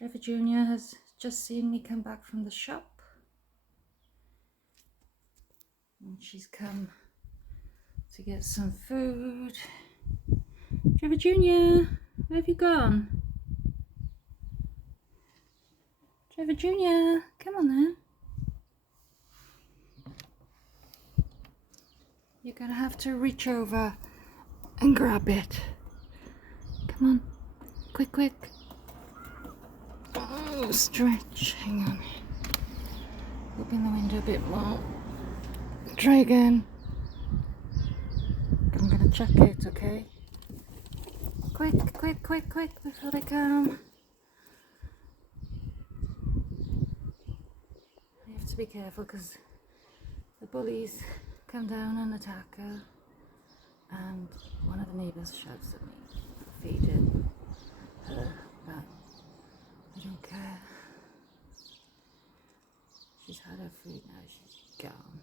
Trevor Junior has just seen me come back from the shop, and she's come to get some food. Trevor Junior, where have you gone? Trevor Junior, come on then. You're gonna have to reach over and grab it. Come on, quick, quick. Oh, stretch, hang on. Open the window a bit more. Try again. I'm gonna check it, okay? Quick, quick, quick, quick, before they come. You have to be careful because the bullies come down and attack her. And one of the neighbours shouts at me for feeding her, but I don't care. She's had her food now, she's gone.